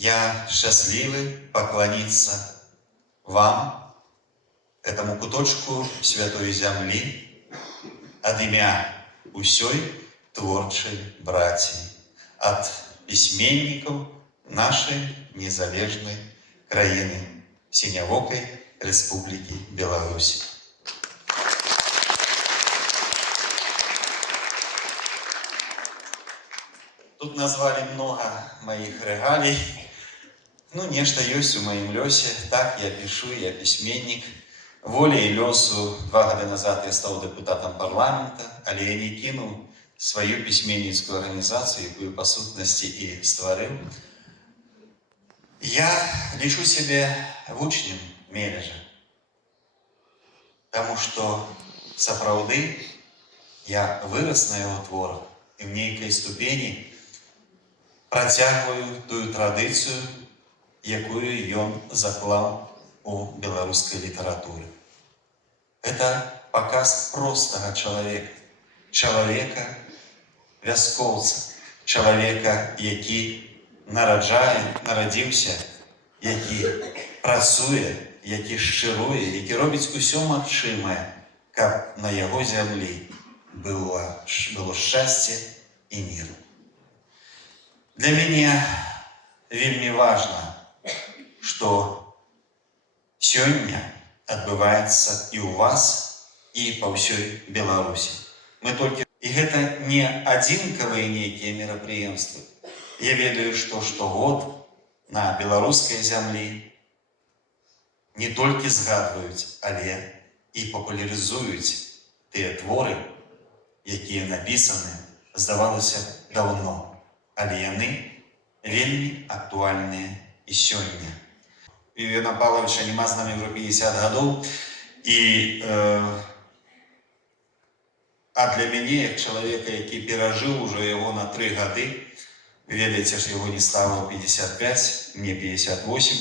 Я счастливый поклониться вам, этому куточку святой земли, от імя усей творчей братьи, от письменников нашей незалежной краины, Синявокой Республики Беларусь. Тут назвали много моих регалий. Ну, нечто есть у моем лёсе. Так я пишу, я письменник. Волей лёсу 2 года назад я стал депутатом парламента, але я не кинул свою письменницкую организацию, якую по сутности и створил. Я лишу себе вучнем Мележа, потому что сапраўды я вырос на его творах и в некой ступени працягваю тую традыцыю, якую ён заклаў у беларускай літаратуры. Это показ простага чалавека, чалавека вяскоўца, чалавека, які нарадзіўся, які працуе, які шчыруе, які робіць усё магчымае, каб на яго зямлі было шчасце і мір. Для мяне вельмі важна, што сёння адбываецца і ў вас, і па ўсёй Беларусі. І гэта не адзінкавыя нейкія мерапрыемствы. Я ведаю, што штогод на беларускай зямлі не толькі згадваюць, але і папулярызуюць тыя творы, якія напісаны, здавалася, даўно. Але яны вельмі актуальныя і сёння. Івана Павловича нема з намі ўжо 50 гадоў. А для мяне, як чалавека, які перажыў ужо яго на 3 гады, ведаеце, што яго не стала 55, мне 58,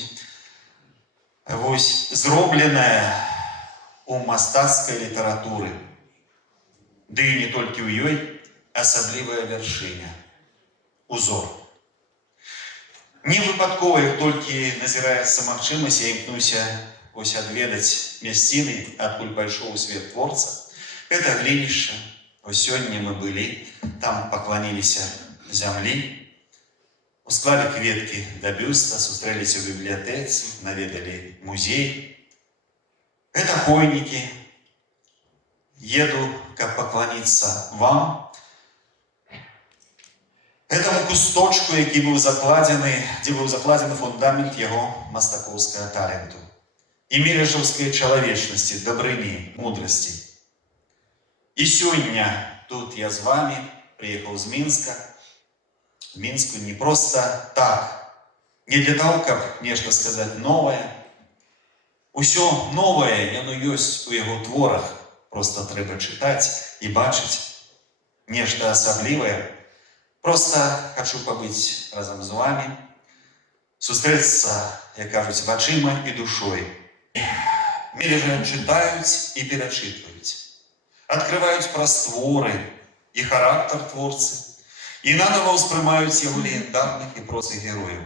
вось зробленая у мастацкай літаратуры, ды і не толькі ў ёй, асаблівая вяршыня. Узор. Не выпадкова, як толькі назіраецца магчымасць, я імкнуся ось адведаць мясціны, адкуль пайшоў у свет творца. Это глінішча. Ось сёння мы былі, там пакланіліся зямлі, усклалі кветкі да бюста, сустрэліся ў бібліятэцы, наведалі музей. Это хойнікі. Еду, каб пакланіцца вам, этому кусточку, які быў закладзены, дзе быў закладзены фундамент яго мастакоўскага таленту і мележаўскай чалавечнасці, дабрыні, мудрасці. І сёння тут я з вами прыехаў з Мінска. В Мінску не проста так, не для таго, каб нешта сказаць новае. Усё новае, яно ёсць у яго творах, проста трэба чытаць і бачыць нешта асаблівае. Просто хочу побыть разом с вами, сустрэцца, як кажуць, вачыма і душой. Мележа чытаюць і перачытваюць, адкрываюць прастворы і характар творцы, і нанова ўспрымаюць яго легендарных і простых герояў.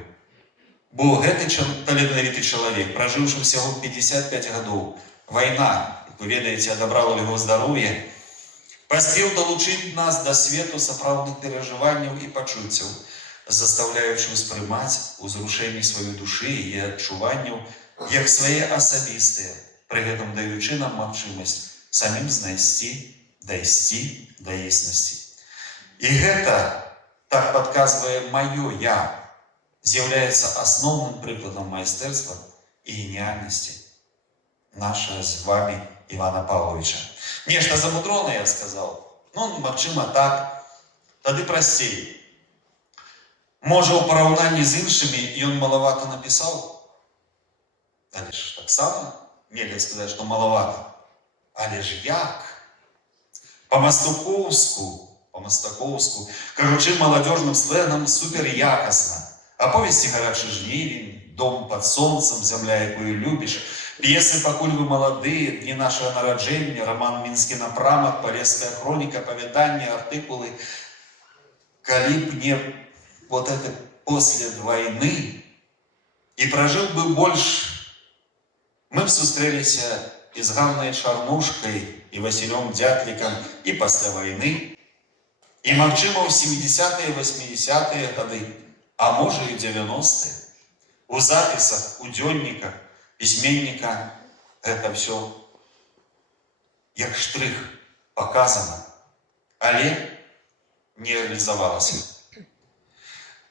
Бо гэты таленавіты чалавек, пражыўшы ўсяго 55 гадоў, вайна, як вы ведаеце, адабрала яго здароўе, паспеў далучыць нас да свету сапраўдных перажыванняў і пачуццяў, заставляючы ўспрымаць узрушэнні сваёй душы і адчуванняў як свае асабістыя, пры гэтым даючы нам магчымасць самім знайсці, дайсці да існасці. І гэта, так падказвае маё я, з'яўляецца асноўным прыкладам майстэрства і геніальнасці нашага з вами Івана Павловича. Нешта замудронае я сказал. Ну, магчыма, так. Тады прасцей. Можа, у параўнанні з іншымі ён малавата напісаў? Але ж таксама нельга сказаць, што малавата. Але ж як? Па-мастакоўску, кажучы маладзёжным слэнгам, суперякасна. Аповесці «Гарачы жнівень», «Дом пад сонцам», «Зямля, якую любіш», п'есы «Пакуль вы маладыя», «Дні нашага нараджэння», роман «Мінскі напрамак», «Палеская хроніка», «Павяданні», артыкулы. Калі б не вот это «После войны», І прожив би больш, мы б сустрэліся і з Ганнай Чарнушкай, і Васілём Дятлікам, і пасля вайны, і, магчыма, ў 70-е, 80-е гады, а можа і 90-е. У запісах, у дзённіках, пісьменніка гэта ўсё як штрых паказана, але не рэалізавалася.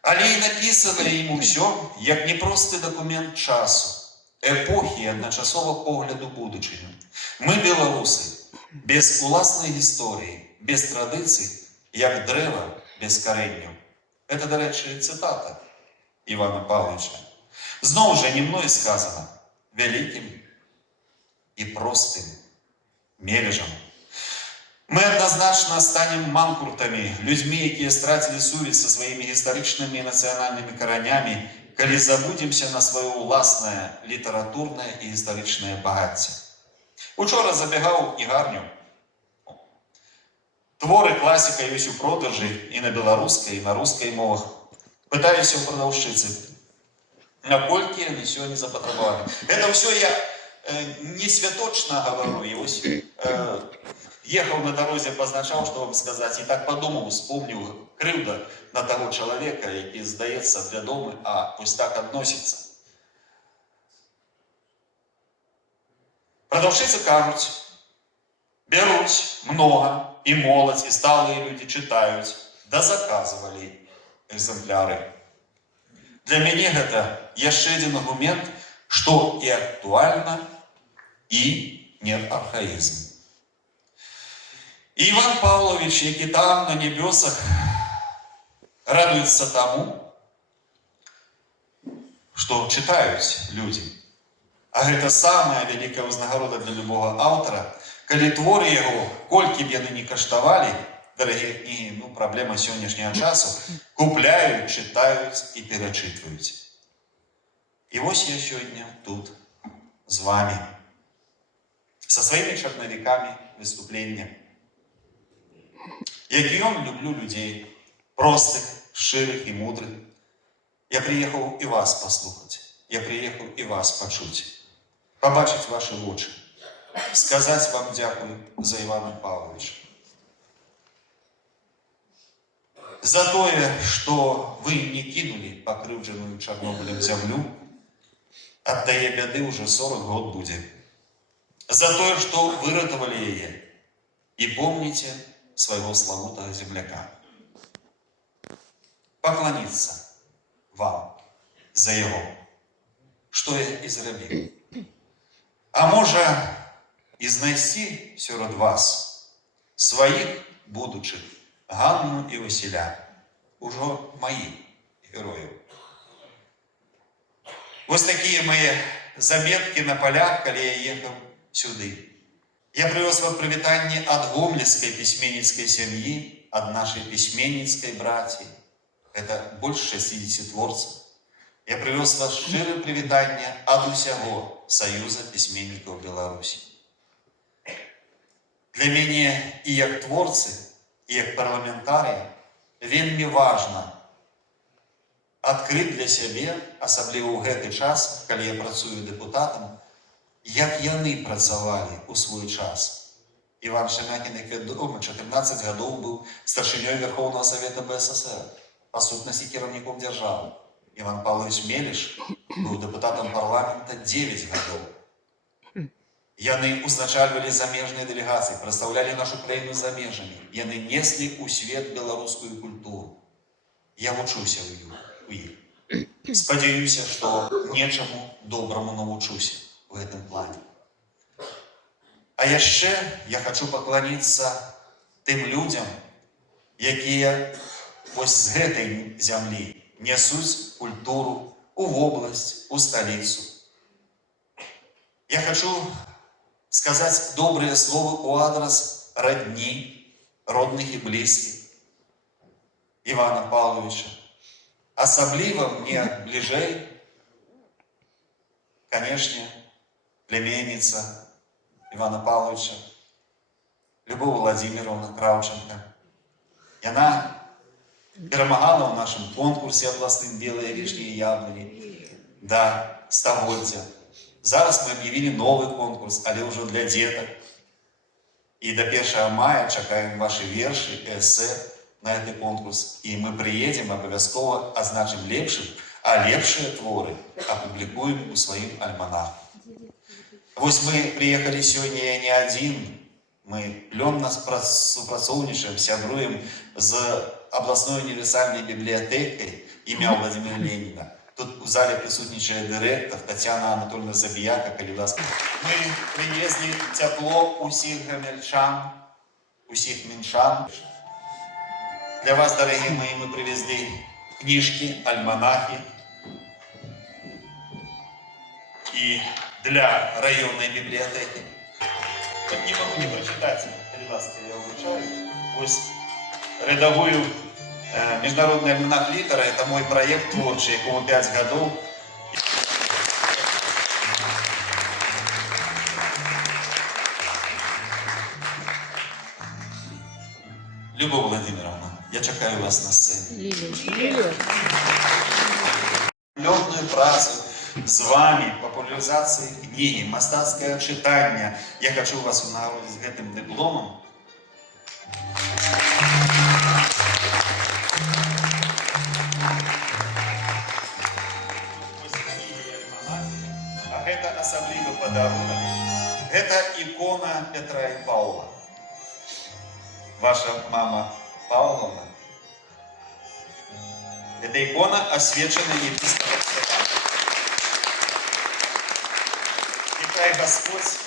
Але і напісана ім усё як непросты дакумент часу, эпохі і адначасова погляду будучыню. Мы, беларусы, без уласнай гісторыі, без традыцый, як дрэва без карэнняў. Это, дарэчы, цытата Івана Павловича. Зноў жа не мной сказана, вялікім і простым Мележам. Мы адназначна станем манкуртамі, людзьмі, якія страцілі сувязь са сваімі гістарычнымі і нацыянальнымі каранямі, калі забудземся на сваё ўласнае літаратурнае і гістарычнае багацце. Учора забегаў у кнігарню. Творы класіка ёсць у продажы і на беларускай, і на рускай мовах. Пытаюся ў прадаўшчыцы, наколькі яны сёння запатрабаваны. Это ўсё я не святочна гавару, і вось ехаў на дарозе, пазначаў, што вам сказаць, і так падумаў, успомніў крыўда на таго чалавека, які, здаецца, вядомы, а вось так адносіцца. Прадаўшчыцы кажуць, бяруць многа, і моладзь, і сталыя людзі чытаюць, да заказвалі экземпляры. Для мяне гэта яшчэ адзін аргумент, што і актуальна, і не архаізм. І Іван Павлович, які там на небёсах, радуецца таму, што чытаюць людзі. А гэта самая вялікая ўзнагарода для любога аўтара, калі творы яго, колькі б яны не каштавалі, дарагія кнігі, праблема сённяшняга часу, купляюць, чытаюць і перачытваюць. І вось я сёння тут з вамі, са сваімі чарнавікамі выступлення. Як ён, люблю людзей, простых, шчырых і мудрых. Я прыехаў і вас паслухаць, я прыехаў і вас пачуць, пабачыць вашы вочы, сказаць вам дзякуй за Івана Павловича. За тое, што вы не кінулі пакрыўджаную Чарнобылем зямлю, ад тае бяды ўжо 40 год будзе. За тое, што выратавалі яе і помніце свайго славутага земляка. Пакланіцца вам за яго, што я і зрабіў. А можа, і знайсці сярод вас сваіх будучых Ганну і Васіля, ужо маіх герояў. Вось такія мае заметкі на полях, калі я ехаў сюды. Я привез вам прывітанне ад гомельскай пісьменніцкай сям'і, ад нашай пісьменніцкай браці. Это больш 60 творцаў. Я привез вас шчырае прывітанне ад усяго Саюза пісьменнікаў Беларусі. Для мяне і як творцы, і як парламентарыя вельмі важна адкрыць для сябе, асабліва ў гэты час, калі я працую дэпутатам, як яны працавалі ў свой час. Іван Шемякін, як вядома, 14 гадоў быў старшынёй Верховного Совета БССР, па сутнасці кіраўніком дзяржавы. Іван Павлович Мелеш быў дэпутатам парламента 9 гадоў. Яны узначальвалі замежныя дэлегацыі, прадстаўлялі нашу краіну за межамі. Яны неслі ў свет беларускую культуру. Я вучуся ў іх. Спадзяюся, што нечаму добраму навучуся в гэтым плане. А яшчэ я хочу пакланіцца тым людзям, якія вось з гэтай зямлі нясуць культуру у вобласць, у сталіцу. Я хочу сказаць добрыя словы ў адрас радні, родных і блізкіх Івана Павловича. Асабліва мне бліжэй, канешне, племянніца Івана Павловича, Любов Владимировна Кравченко. Яна перамагала ў нашым конкурсе абласным «Белыя вішні і яблыні». да стагоддзя. Зараз мы объявили новый конкурс, але уже для деток. И до 1 мая чакаем ваши верши и эссе на этот конкурс. И мы приедем, обовязково означим лепшим, а лепшие творы опубликуем у своим альманахах. Вось мы приехали сегодня не один. Мы плённа супрацоўнічаем, сябруем з областной универсальной библиотекой імя Владимира Ленина. Тут в зале присутствует директор Татьяна Анатольевна Забияка, коли ласка. Мы привезли тепло усіх гомельчан, усіх минчан. Для вас, дорогие мои, мы привезли книжки, альманахи. И для районной библиотеки. Вот не могу не прочитать, коли ласка, я вручаю. Пусть рядовую международный альманах литера, это мой проект творчий, якому 5 годов. Любовь Владимировна, я чекаю вас на сцене. Плённую працу з вами, популяризації книги, мастацкое читання. Я хочу вас унагородити з гэтым дипломом. А это особливый подарунок. Это икона Петра и Павла. Ваша мама Павловна. Эта икона освящена епископом Стефаном. Нехай Господь,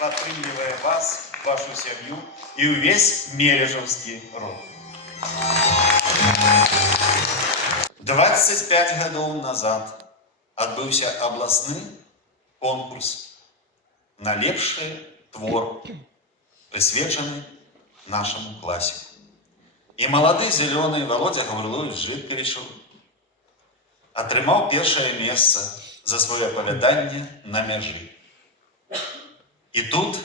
подтримливая вас, вашу семью и весь Мележевский род. 25 годов назад отбылся областный конкурс на лепший твор, присвяченный нашему классику. И молодый зеленый Володя Гаврилович Житковичев атрымаў першае месца за свое апавяданне на мяжы. И тут,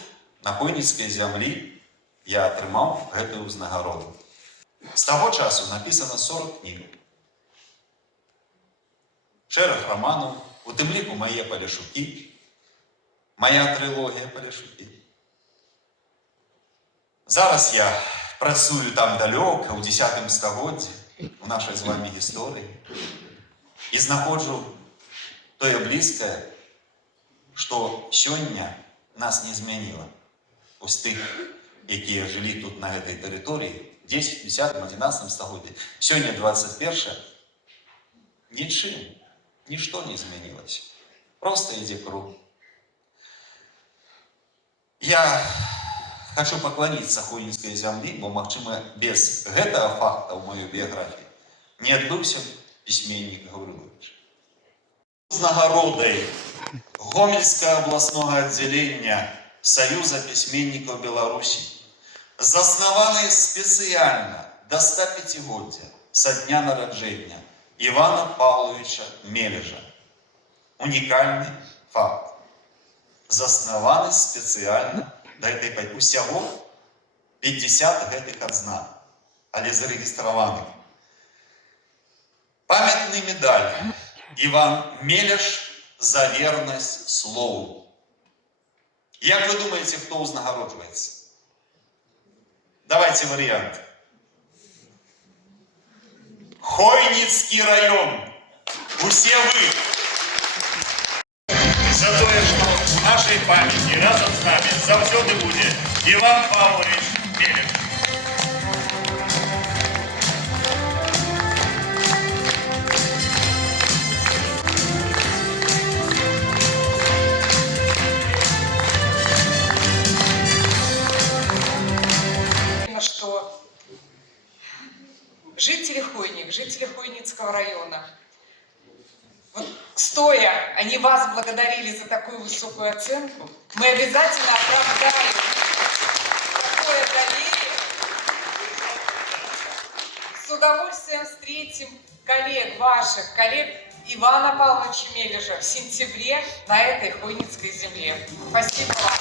на Хойніцкай зямлі, я атрымаў гэтую ўзнагароду. З таго часу написано 40 книг. Шэраг романаў, у тым ліку мае Паляшукі, моя трилогія Паляшукі. Зараз я працую там далёка, у 10 стагоддзі, у нашай з вами гісторыі, і знаходжу тое блізкае, што сёння нас не змяніла. Ось тых, якія жылі тут на гэтай тэрыторыі, 10, 10, 11 стагоддзі. Сёння 21, нічым, нішто не змянілася. Просто ідзе круг. Я хочу поклониться Хойніцкай зямлі, бо, магчыма, без гэтага факта ў маёй біяграфіі не адбыўся пісьменнік Гаврилович. З нагородай Гомельского областного отделения Союза письменников Беларуси, заснованный специально до 105-годия со дня народжения Ивана Павловича Мележа. Уникальный факт. Заснованный специально до этой усяго 50 гэтых адзнак, але зарегистрованных. Памятный медаль Иван Мележ за верность слову. Як вы думаете, кто узнагародживается? Давайте вариант. Хойніцкий район. Усе вы. За то, что в нашей памяти разом с нами завсёды будет Иван Павлович Мележ. Что жители Хойницкого района, вот стоя, они вас благодарили за такую высокую оценку, мы обязательно оправдаем такое доверие. С удовольствием встретим коллег, ваших коллег Ивана Павловича Мележа в сентябре на этой Хойницкой земле. Спасибо вам.